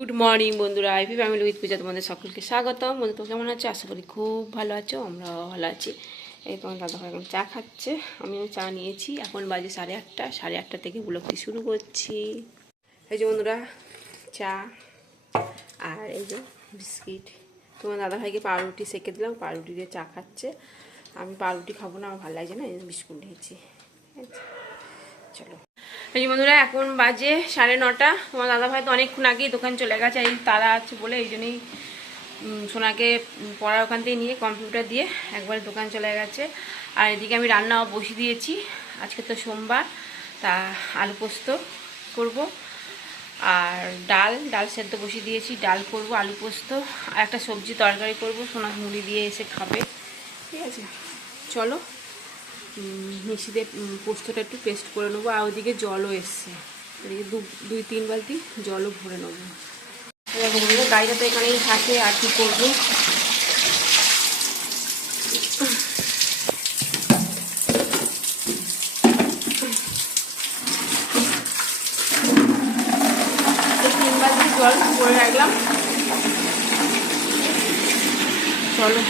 Good morning বন্ধুরা, IP family with পূজা তোমাদের সকলকে স্বাগতম। বন্ধু তো কেমন আছো? আশা করি খুব ভালো আছো, আমরাও ভালো আছি। এই তোমার দাদাভাই এখন চা খাচ্ছে, আমিও চা নিয়েছি। এখন বাজে 8:30, 8:30 থেকে ব্লগটি শুরু করছি। এই যে বন্ধুরা, চা আর এই যে বিস্কিট। তোমার দাদাভাইকে পাউরুটি সেঁকে দিলাম, পাউরুটি দিয়ে চা খাচ্ছে। আমি পাউরুটি খাবো না, আমার ভালো লাগছে না, এই বিস্কুট নিয়েছি। চলো, এই যে বন্ধুরা, এখন বাজে 9:30। তোমার দাদাভাই তো অনেকক্ষণ আগেই দোকান চলে গেছে, এই তারা আছে বলে এই জন্যই সোনাকে পড়ার ওখান থেকে নিয়ে কম্পিউটার দিয়ে একবারে দোকান চলে গেছে। আর এদিকে আমি রান্নাও বসিয়ে দিয়েছি। আজকে তো সোমবার, তা আলু পোস্ত করব আর ডাল সেদ্ধ বসিয়ে দিয়েছি। ডাল করব, আলু পোস্ত আর একটা সবজি তরকারি করব। সোনা মুড়ি দিয়ে এসে খাবে, ঠিক আছে? চলো, মিক্সিতে পোস্তটা একটু পেস্ট করে নেবো। আর ওইদিকে জলও এসছে, এদিকে 2-3 বালতি জলও ভরে নেবো। এরকম গাড়িটা তো এখানেই থাকে, আর কি করবো। তিন বালতি জল ভরে রাখলাম। চলো,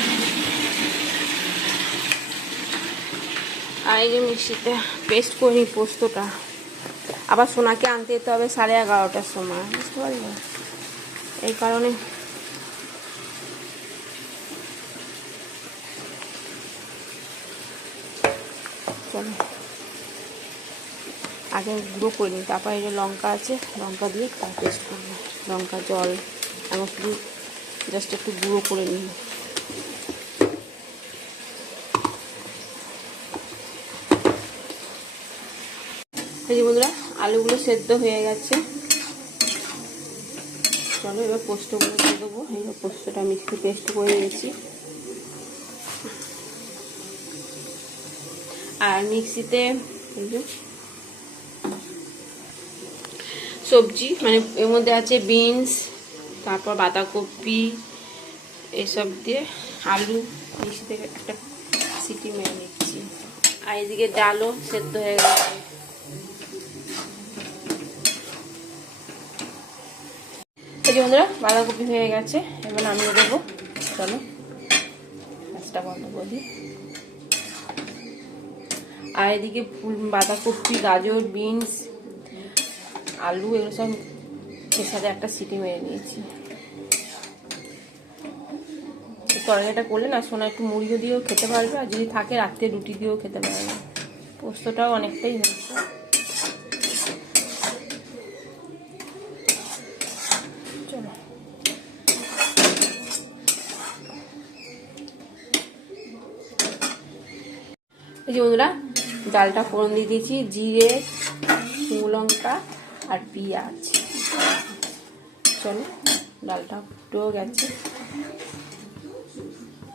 আর এই যে মিক্সিতে পেস্ট করে নিই পোস্তটা। আবার সোনাকে আনতে যেতে হবে 11:30টার সময়, বুঝতে পারলে? এই কারণে চলো আগে গুঁড়ো করে নিই, তারপর এই যে লঙ্কা আছে, লঙ্কা দিয়ে তার পেস্ট করবো। লঙ্কা, জল এমন শুধু জাস্ট একটু গুঁড়ো করে নিই। এই যে বন্ধুরা, আলুগুলো সেদ্ধ হয়ে গেছে। চলো এবার পোস্তগুলো দিয়ে দেবো। এই পোস্তটা মিক্সি পেস্ট করে নিয়েছি। আর মিক্সিতে এই যে সবজি, মানে এর মধ্যে আছে বিনস, তারপর বাঁধাকপি, এসব দিয়ে আলু মিক্সিতে একটা সিটি মেরে নিচ্ছি। আর এদিকে ডালও সেদ্ধ হয়ে গেছে। এই যে বন্ধুরা, বাঁধাকপি হয়ে গেছে, এবার নামিয়ে দেবো। চলো গ্যাসটা বন্ধ করি। আর এদিকে বাঁধাকপি, গাজর, বিনস, আলু এগুলো সব এর সাথে একটা সিটি মেরে নিয়েছি। তরকারিটা করলে না সোনা একটু মুড়িও দিয়েও খেতে পারবে, আর যদি থাকে রাত্রে রুটি দিয়েও খেতে পারবে। পোস্তটাও অনেকটাই হয়েছে। চলো, এই যে বন্ধুরা, ডালটা ফোড়ন দিয়ে দিয়েছি, জিরে, শুকনো লঙ্কা আর পেঁয়াজ। চলো, ডালটা ফুটেও গেছে,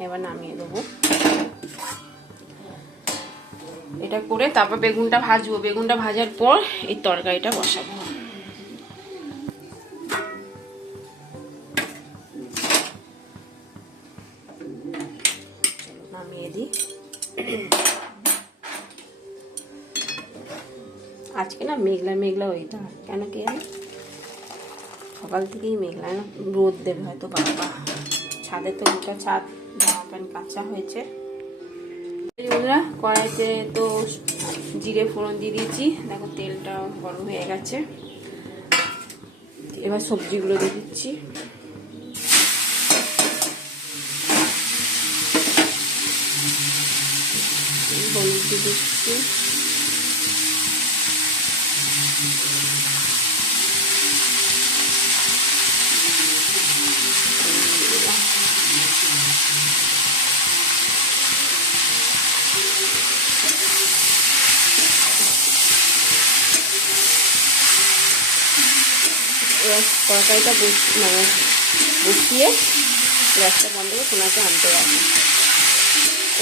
এবার নামিয়ে দেবো। এটা করে তারপর বেগুনটা ভাজবো। বেগুনটা ভাজার পর এই তরকারিটা বসাবো। চলো নামিয়ে দিই। আজকে না মেঘলা মেঘলা ওয়েদার, কেন কি জানি সকাল থেকেই মেঘলা, না রোদ দেবে হয়তো। বাবা, ছাদে তো গোটা ছাদ জামা প্যান্ট কাঁচা হয়েছে। বন্ধুরা, কড়াইতে তো জিরে ফোড়ন দিয়ে দিয়েছি, দেখো তেলটা গরম হয়ে গেছে। এবার সবজিগুলো দিয়ে দিচ্ছি। হলুদ দিয়ে দিচ্ছি, তরকারিটা বসিয়ে গ্যাসটা বন্ধ করে সোনাকে আনতে যাবে।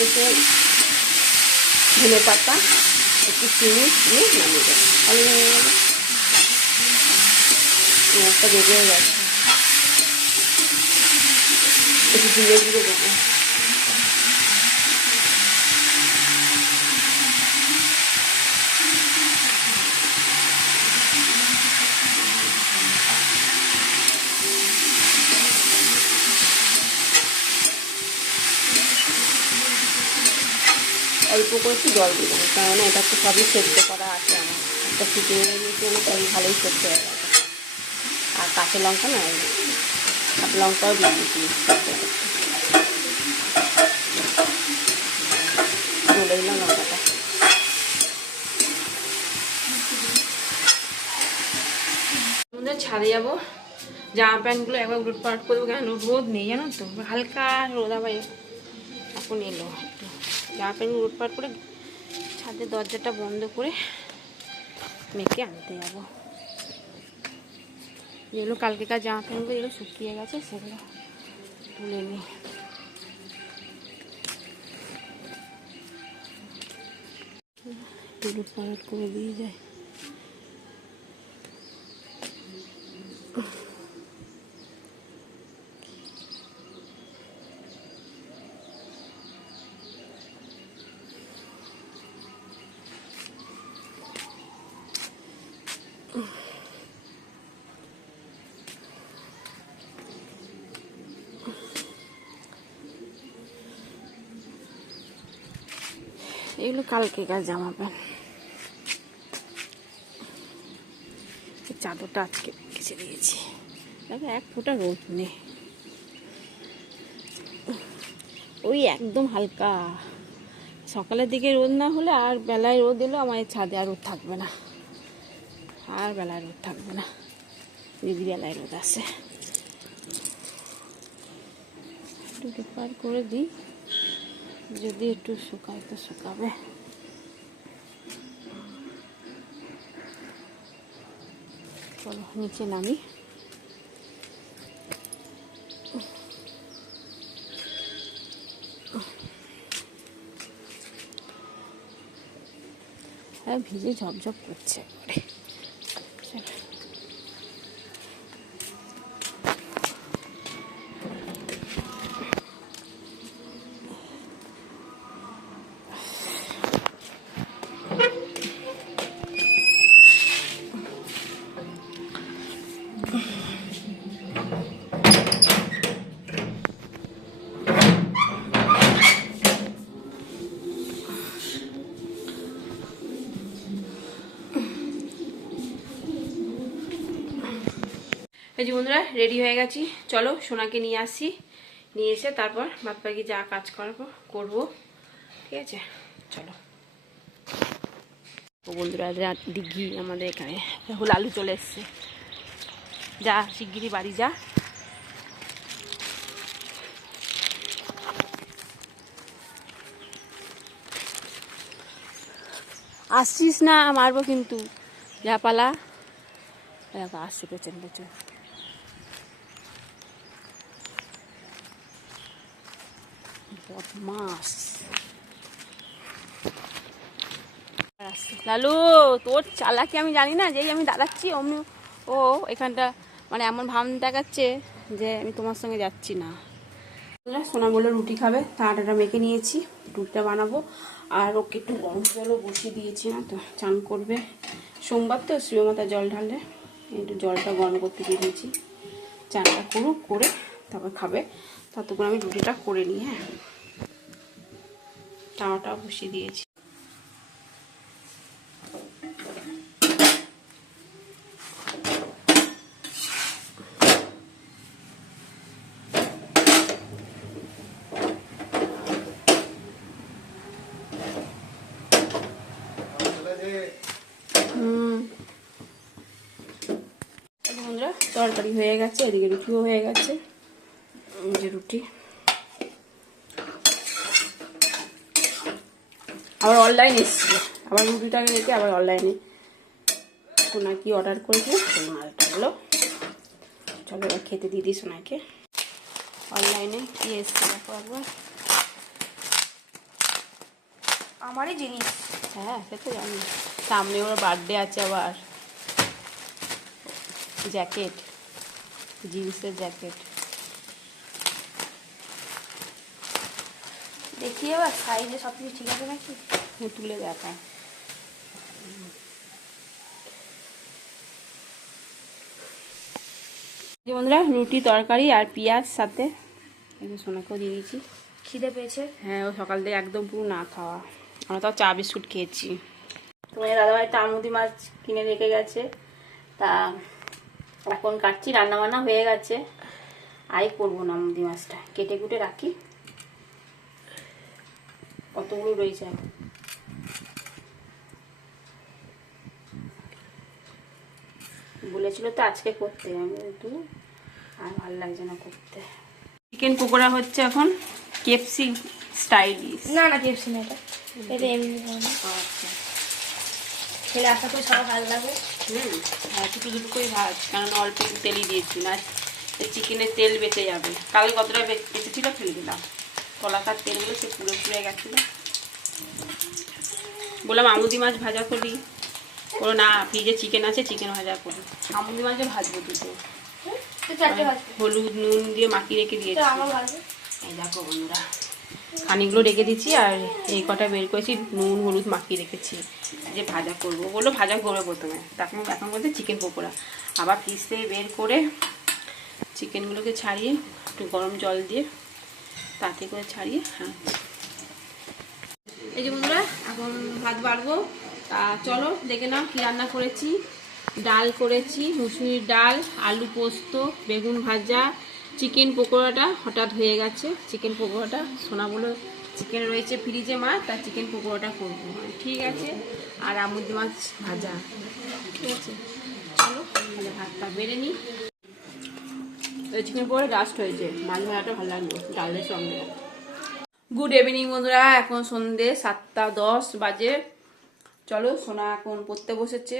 এসে ধনে পাতা, একটু চিনি দিয়ে নামিয়ে দেবো, ভালো হয়ে গেল। পেঁয়াজটা বেজে গেছে, একটু ধীরে ধীরে দেবো। অল্প করে একটু জল দিয়ে দেবো, কারণ এটা তো সবই সেদ্ধ করা আছে আমার। একটা ফুটে নিয়েছি, আমার সবই ভালোই সেদ্ধ হয়ে গেছে। আর কাঁচা লঙ্কা না, কাঁচা লঙ্কাও দিয়ে দিয়েছি, তুলে দিলাম লঙ্কাটা। ছাদে যাবো, জামা প্যান্টগুলো একবার উলট পালট করবো, কেন রোদ নেই জানো তো, হালকা রোদ আবার এখন এলো। একটু জামা প্যান্ট উলট পালট করে ছাদের দরজাটা বন্ধ করে মেয়েকে আনতে যাবো। যেগুলো কালকেকার জামা প্যান্টগুলো যেগুলো শুকিয়ে গেছে সেগুলো তুলে নিই। উলট পালট করে দিয়ে যায়। এগুলো কালকেকার জামা প্যান্ট। চাদরটা আজকে কেচে দিয়েছি, দেখো এক ফোঁটা রোদ নেই, ওই একদম হালকা। সকালের দিকে রোদ না হলে আর বেলায় রোদ এলো আমার ছাদে আর রোদ থাকবে না, আর বেলায় রোদ থাকবে না যদি বেলায় রোদ আসে। একটু পার করে দিই, যদি একটু শুকায় তো শুকাবে। চলো নিচে নামি। হ্যাঁ ভিজে ঝপঝপ করছে। এই যে বন্ধুরা রেডি হয়ে গেছি, চলো সোনাকে নিয়ে আসি, নিয়ে এসে তারপর বাদ বাকি যা কাজ করবো, ঠিক আছে চলো। ও বন্ধুরা দিঘি আমাদের এখানে লালু চলে এসছে, যা শিগগিরই বাড়ি যা। আসছিস না মারবো কিন্তু, যা পালা। আসছে পেছন পেছন। বদমাস লালু, তোর চালাকি আমি জানি না, যেই আমি দাঁড়াচ্ছি অমনি ও এখানটা মানে এমন ভাব দেখাচ্ছে যে আমি তোমার সঙ্গে যাচ্ছি না। সোনা বললো রুটি খাবে, তা আটাটা মেখে নিয়েছি, রুটিটা বানাবো। আর ওকে একটু গরম জলও বসিয়ে দিয়েছি, না তো চান করবে, সোমবার তো শিব মাথায় জল ঢাললে একটু জলটা গরম করতে দিয়ে দিয়েছি, চানটা করুক, করে তারপর খাবে। ততক্ষণ আমি রুটিটা করে নিই। হ্যাঁ টাওয়াটা বসিয়ে দিয়েছি। বন্ধুরা তরকারি হয়ে গেছে, এদিকে রুটিও হয়ে গেছে, যে রুটি আবার অনলাইন এসছে, আবার রুটিটাকে রেখে আবার অনলাইনে সোনা কি অর্ডার করেছে সেই মালটা হলো। চলো এবার খেতে দিয়ে দিই সোনাকে। অনলাইনে কি এসছে দেখো একবার, আমারই জিনিস। হ্যাঁ সে তো জানি, সামনে ওর বার্থডে আছে, আবার জ্যাকেট, জিন্সের জ্যাকেট দেখি এবার সাইজে সব কিছু ঠিক আছে নাকি, তুলে দেখা। বন্ধুরা রুটি তরকারি আর পেঁয়াজ সাথে সোনাকেও দিয়ে দিয়েছি, খিদে পেয়েছে। হ্যাঁ ও সকাল থেকে একদম পুরো না খাওয়া, আমরা তো চা বিস্কুট খেয়েছি। তোমার দাদাভাই তামুদি মাছ কিনে রেখে গেছে, তা এখন কাটছি, রান্না বান্না হয়ে গেছে। আই করবো না, মুদি মাছটা কেটে কুটে রাখি, কতগুলো রয়েছে। বলেছিল তো আজকে করতে, আমি একটু আর ভালো লাগছে না করতে। চিকেন পকোড়া হচ্ছে এখন কেএফসি স্টাইলিশ। না না কেএফসি না, এটা এমনি। আচ্ছা, খেলে আশা করি সবার ভালো লাগবে। হ্যাঁ দুটো করে ভাজ, কারণ অল্প একটু তেলই দিয়েছি না, চিকেনের তেল বেঁচে যাবে। কাল কতটা বেঁচেছিল ফেলে দিলাম, তলাকার তেলগুলো সে পুড়ে পুড়ে গেছিলো। বললাম আমুদি মাছ ভাজা করি, বলো না ফ্রিজে চিকেন আছে, চিকেন ভাজা করি। আমুদি মাছও ভাজবো দুটো, হলুদ নুন দিয়ে মাখিয়ে রেখে দিয়েছি। এই দেখো বন্ধুরা, খানিকগুলো রেখে দিচ্ছি আর এই কটা বের করেছি, নুন হলুদ মাখিয়ে রেখেছি যে ভাজা করবো। বললো ভাজা করবে প্রথমে, তখন এখন বলতে চিকেন পকোড়া। আবার ফ্রিজ থেকে বের করে চিকেনগুলোকে ছাড়িয়ে একটু গরম জল দিয়ে তাতে করে ছাড়িয়ে, হ্যাঁ এই যে বন্ধুরা এখন ভাত বাড়বো। চলো দেখে নাও কী রান্না করেছি। ডাল করেছি, মুসুরির ডাল, আলু পোস্ত, বেগুন ভাজা, চিকেন পকোড়াটা হঠাৎ হয়ে গেছে। চিকেন পকোড়াটা সোনা বলো চিকেন রয়েছে ফ্রিজে মা, তার চিকেন পকোড়াটা করবো, ঠিক আছে। আর আমুদি মাছ ভাজা, ঠিক আছে। চলো তাহলে ভাতটা বেড়ে নিই। চিকেন পকোড়া জাস্ট হয়েছে, মাছ ভাজাটা ভালো লাগলো ডালের সঙ্গে। গুড ইভিনিং বন্ধুরা, এখন সন্ধ্যে 7:10 বাজে। চলো সোনা এখন পড়তে বসেছে,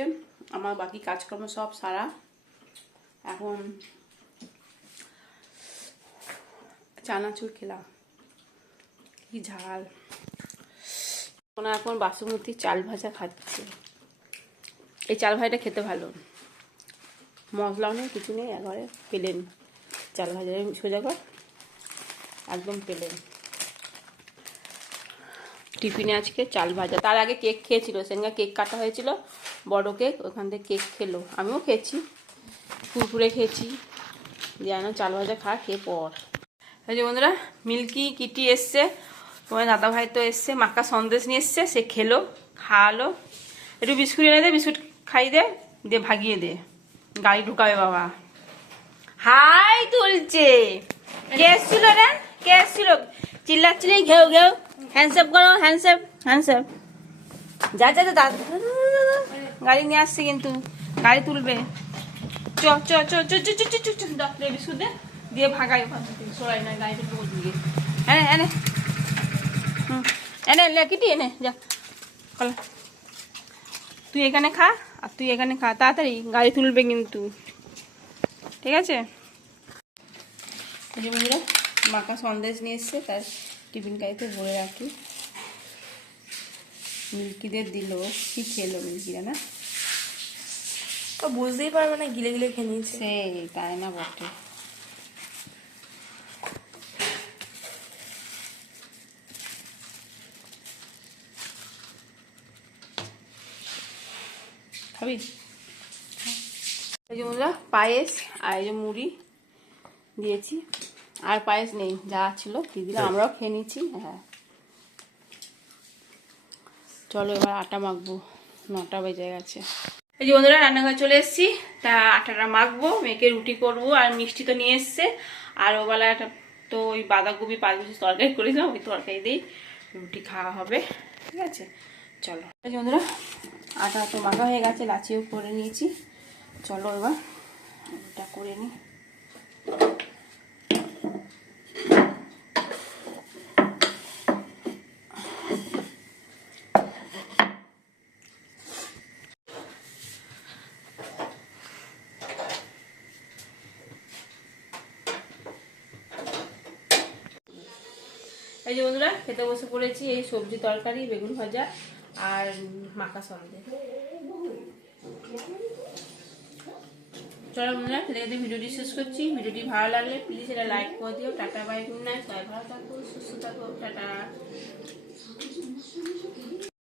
আমার বাকি কাজকর্ম সব সারা। এখন চানাচুর খেলাম, কি ঝাল। সোনা এখন বাসমতি চাল ভাজা খাচ্ছে। এই চাল ভাজাটা খেতে ভালো, মশলাও নেই কিছু নেই, একবারে পেলেন চাল ভাজা সোজা কর, একদম পেলেন। টিফিনে আজকে চাল ভাজা, তার আগে কেক খেয়েছিল, সেদিনকে কেক কাটা হয়েছিল বড় কেক, ওখান থেকে কেক খেলো, আমিও খেয়েছি, কুরকুরে খেয়েছি। যেন চাল ভাজা খা, খেয়ে পর। এই যে বন্ধুরা মিল্কি কিটি এসছে, তোমার দাদাভাই তো এসছে, মাকা সন্দেশ নিয়ে এসছে, সে খেলো, খাওয়ালো। একটু বিস্কুট এনে দে, বিস্কুট খাই দে, দিয়ে ভাগিয়ে দে, গাড়ি ঢুকাবে বাবা। হাই তুলছে, কে এসছিল রে, কে এসছিল? চিল্লাচ্ছিলি ঘেউ ঘেউ, হ্যান্ডসেপ করো, হ্যান্ডসেপ হ্যান্ডসেপ। যা যা যা, গাড়ি নিয়ে আসছে কিন্তু, গাড়ি তুলবে। চ চ চ চ চ চ চ চ, বিস্কুট দে, দিয়ে ভাগাই ওখান থেকে, সরাই না গাড়িটা ঢুকো দিয়ে। এনে এনে এনে লেকিটি এনে যা, তুই এখানে খা আর তুই এখানে খা, তাড়াতাড়ি গাড়ি তুলবে কিন্তু, ঠিক আছে। এই যে বন্ধুরা মাকা সন্দেশ নিয়ে এসছে, তার টিফিন গাড়িতে ভরে রাখি। মিল্কিদের দিল, কি খেলো মিল্কিরা না, ও বুঝতেই পারবে না, গিলে গিলে খেয়ে নিয়েছে। সেই তাই না বটে। খাবি? এই যে বন্ধুরা পায়েস আর এই যে মুড়ি দিয়েছি, আর পায়েস নেই, যা ছিল দিয়ে দিলাম, আমরাও খেয়ে নিচ্ছি। হ্যাঁ চলো এবার আটা মাখবো, 9টা বেজে গেছে। এই যে বন্ধুরা রান্নাঘর চলে এসেছি, তা আটাটা মাখবো, মেয়েকে রুটি করবো, আর মিষ্টি তো নিয়ে এসছে, আর ওবেলা একটা তো ওই বাঁধাকপি 5 পিস তরকারি করেছিলাম, ওই তরকারি দিয়েই রুটি খাওয়া হবে, ঠিক আছে। চলো এই যে বন্ধুরা আটা তো মাখা হয়ে গেছে, লাচিও করে নিয়েছি, চলো এবার এটা করে নিই। এই যে বন্ধুরা খেতে বসে পড়েছি, এই সবজি তরকারি, বেগুন ভাজা আর মাখা সন্দেশ। চলো বন্ধুরা খেতে ভিডিওটি শেষ করছি। ভিডিওটি ভালো লাগলে প্লিজ এটা লাইক করে দিও। টাটা বাই, গুড নাইট, সবাই ভালো থাকো, সুস্থ থাকো, টাটা।